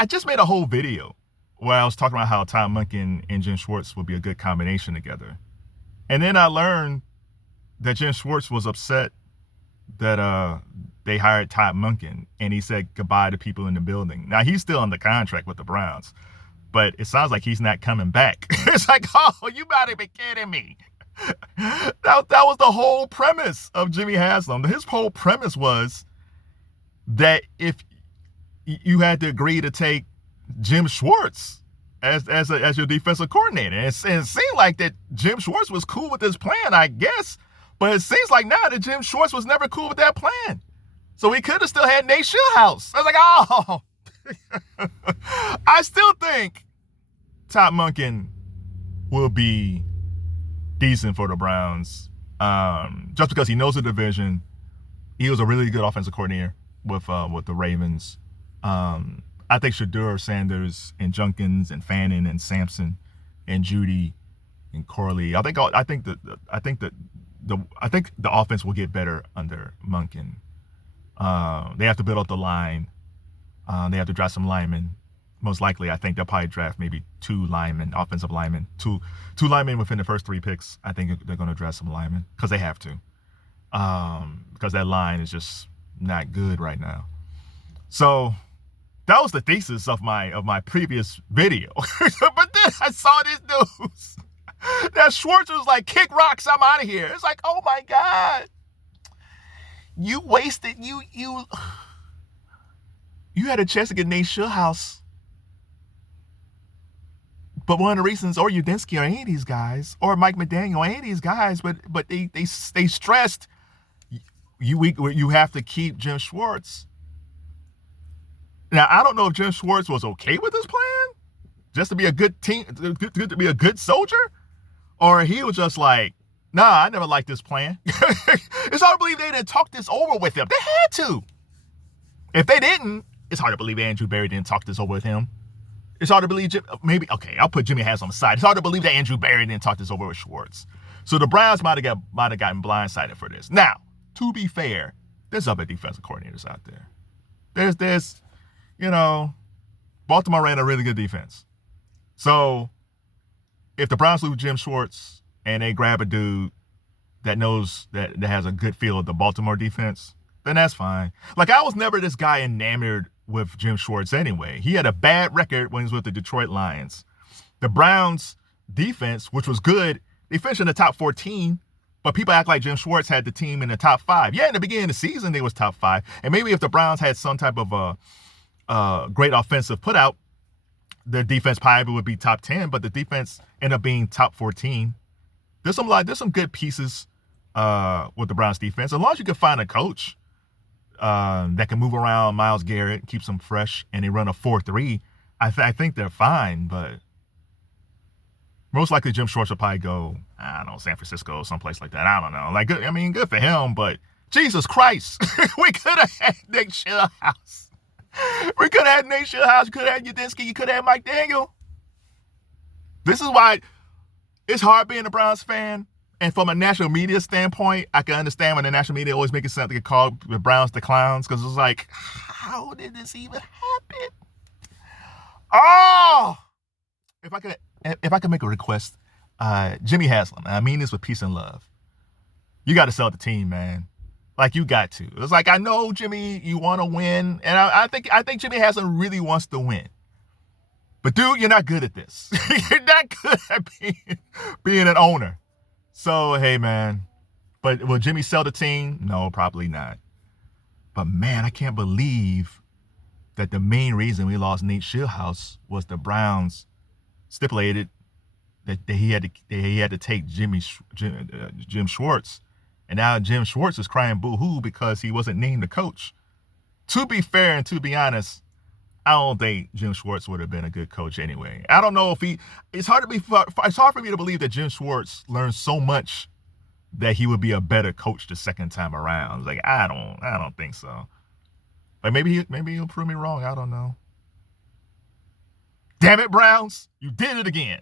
I just made a whole video where I was talking about how Todd Monken and Jim Schwartz would be a good combination together. And then I learned that Jim Schwartz was upset that they hired Todd Monken, and he said goodbye to people in the building. Now, he's still under contract with the Browns, but it sounds like he's not coming back. It's like, oh, you gotta be kidding me. That was the whole premise of Jimmy Haslam. His whole premise was that if you had to agree to take Jim Schwartz as your defensive coordinator, and it seemed like that Jim Schwartz was cool with this plan, I guess, but it seems like now that Jim Schwartz was never cool with that plan. So we could have still had Nate Scheelhaase. I was like, oh. I still think Todd Monken will be decent for the Browns, just because he knows the division. He was a really good offensive coordinator with the Ravens. I think Shedeur, Sanders, and Junkins, and Fannin, and Sampson, and Judy, and Corley. I think the offense will get better under Monken. They have to build up the line. They have to draft some linemen. Most likely, I think they'll probably draft maybe 2 linemen, offensive linemen, two linemen within the first 3 picks. I think they're going to draft some linemen because they have to, because that line is just not good right now. So that was the thesis of my previous video. But then I saw this news that Schwartz was like, kick rocks, I'm out of here. It's like, oh my God. You wasted, you had a chance to get Nate Scheelhaase. But one of the reasons, or Udinski, or any of these guys, or Mike McDaniel, or any of these guys, but they stressed you have to keep Jim Schwartz. Now, I don't know if Jim Schwartz was okay with this plan, just to be a good team, to be a good soldier, or he was just like, nah, I never liked this plan. It's hard to believe they didn't talk this over with him. They had to. If they didn't, it's hard to believe Andrew Berry didn't talk this over with him. It's hard to believe, I'll put Jimmy Haslam aside. It's hard to believe that Andrew Berry didn't talk this over with Schwartz. So the Browns might have gotten blindsided for this. Now, to be fair, there's other defensive coordinators out there. There's Baltimore ran a really good defense. So if the Browns lose Jim Schwartz and they grab a dude that knows that has a good feel of the Baltimore defense, then that's fine. Like, I was never this guy enamored with Jim Schwartz anyway. He had a bad record when he was with the Detroit Lions. The Browns defense, which was good, they finished in the top 14, but people act like Jim Schwartz had the team in the top 5. Yeah, in the beginning of the season, they was top 5. And maybe if the Browns had some type of a great offensive put out, their defense probably would be top 10, but the defense ended up being top 14. There's some good pieces with the Browns defense. As long as you can find a coach that can move around Myles Garrett, keeps them fresh, and they run a 4-3, I think they're fine, but most likely Jim Schwartz will probably go, I don't know, San Francisco or someplace like that. I don't know. Good for him, but Jesus Christ, we could have had Nate Scheelhaase. We could have had Nate Scheelhaase. You could have had Udinski. You could have had Mike Daniel. This is why it's hard being a Browns fan. And from a national media standpoint, I can understand when the national media always making something to call the Browns the clowns, because it's like, how did this even happen? Oh, if I could make a request, Jimmy Haslam, and I mean this with peace and love, you got to sell the team, man. Like, you got to. It's like, I know, Jimmy, you want to win, and I think Jimmy Haslam really wants to win. But dude, you're not good at this. You're not good at being an owner. So, hey, man, but will Jimmy sell the team? No, probably not. But, man, I can't believe that the main reason we lost Nate Scheelhaase was the Browns stipulated that he had to take Jim Schwartz. And now Jim Schwartz is crying boo-hoo because he wasn't named the coach. To be fair and to be honest, I don't think Jim Schwartz would have been a good coach anyway. I don't know if it's hard for me to believe that Jim Schwartz learned so much that he would be a better coach the second time around. It's like, I don't think so. Like, maybe he'll prove me wrong. I don't know. Damn it, Browns. You did it again.